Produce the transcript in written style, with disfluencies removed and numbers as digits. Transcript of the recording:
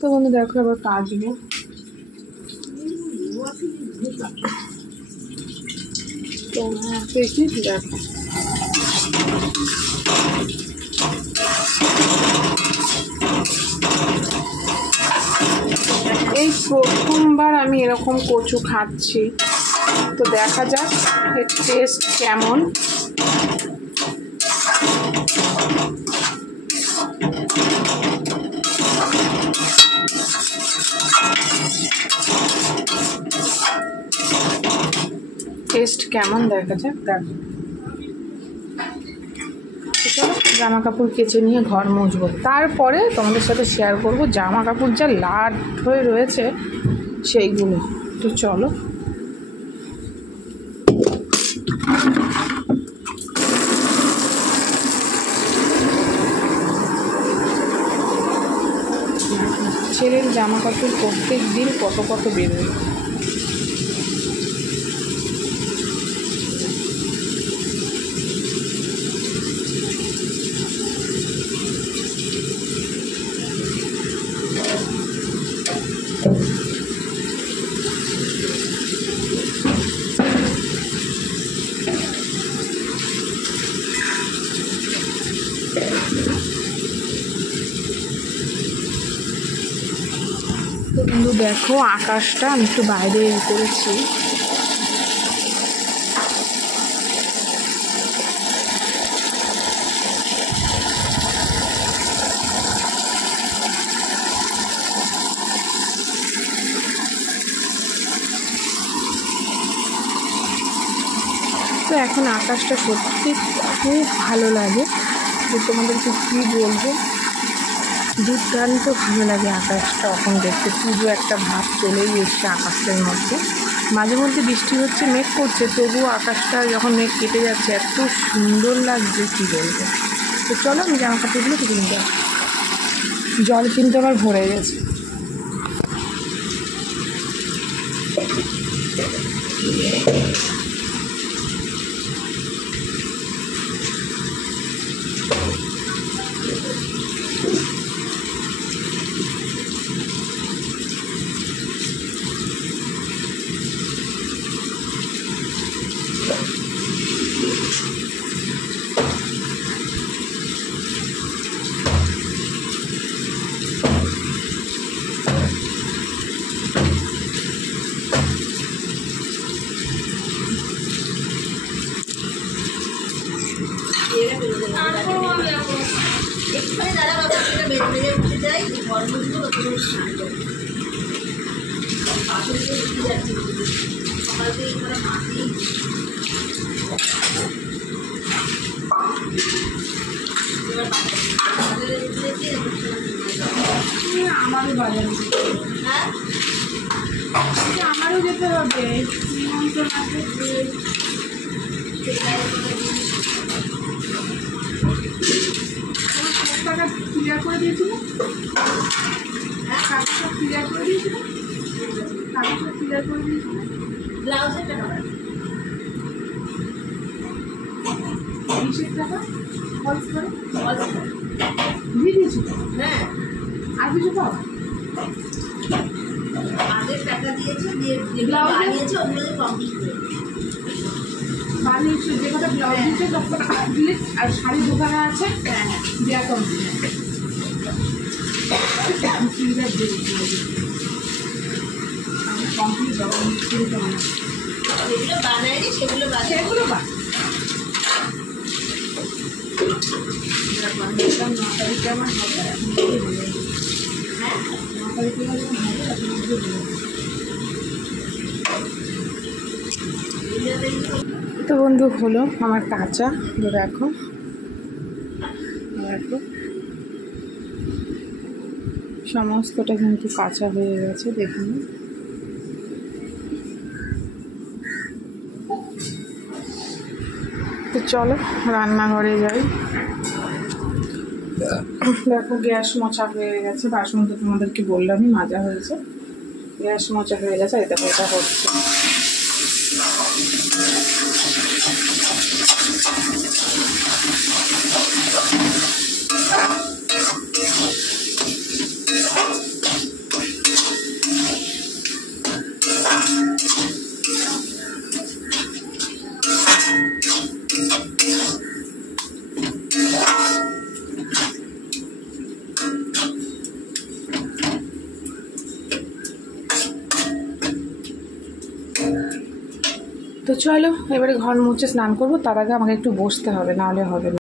তো বন্ধু দেখো এবার কাচবো। তো দেখি দেখো এই প্রথমবার আমি এরকম কচু খাচ্ছি, তো দেখা যাক এর টেস্ট কেমন। টেস্ট কেমন দেখা যাক। দেখো জামা কাপড় কেচে নিয়ে ঘর মুছবো, তারপরে তোমাদের সাথে শেয়ার করব জামা কাপড় যা লাট হয়ে রয়েছে সেইগুলো। তো চলো। ছেলের জামা কাপড় প্রত্যেক দিন কত কত বেরোয়। তো বন্ধু দেখো আকাশটা আমি একটু বাইরে করেছি, তো এখন আকাশটা সত্যি খুব ভালো লাগে। তো তোমাদেরকে কী বলবো, দুর্দান্ত ভালো লাগে আকাশটা এখন দেখতে। পুরো একটা ভাব চলেই এসছে আকাশের মধ্যে। মাঝে মধ্যে বৃষ্টি হচ্ছে, মেঘ করছে, তবুও আকাশটা যখন মেঘ কেটে যাচ্ছে এত সুন্দর লাগছে কী বলবো। তো চলো আমি জামা কাপড়গুলো তুলে নিতে যাই। জল কিন্তু আবার ভরে গেছে। আমারও বাজার, হ্যাঁ আমারও যেতে হবে, নিমন্ত্রণ আছে। টাকা ক্লিয়ার করে দিয়েছিল, হ্যাঁ টাকা সব ক্লিয়ার করে দিয়েছিল, টাকা সব ক্লিয়ার করে দিয়েছিল। ব্লাউজের টাকা 20 টাকা ফলস করে দিয়ে দিয়েছিল। হ্যাঁ আর কিছু পাও আগের টাকা দিয়েছে, দিয়ে ব্লাউজ বানিয়েছে, ওগুলো কমপ্লিট করে বানিয়েছে। যে কটা ব্লাউজ দিয়েছে সব কটা কমপ্লিট, আর শাড়ি দোকানে আছে দেওয়া কমপ্লিট। চুড়িদার কমপ্লিট যেগুলো বানায়নি সেগুলো সেগুলো বানায়। 9 তারিখে আমার হবে, হ্যাঁ 9 তারিখে হবে। তো বন্ধু হলো আমার কাঁচা, দেখো দেখো সমস্তটা কিন্তু কাঁচা হয়ে গেছে। দেখুন তো চলো রান্নাঘরে যাই। দেখো গ্যাস মোছা হয়ে গেছে, বাসন তো তোমাদেরকে বললামই মাজা হয়েছে, গ্যাস মোছা হয়ে গেছে। এটা এটা হচ্ছে তো চলো এবারে ঘর মুছে স্নান করবো, তার আগে আমাকে একটু বসতে হবে, নাহলে হবে না।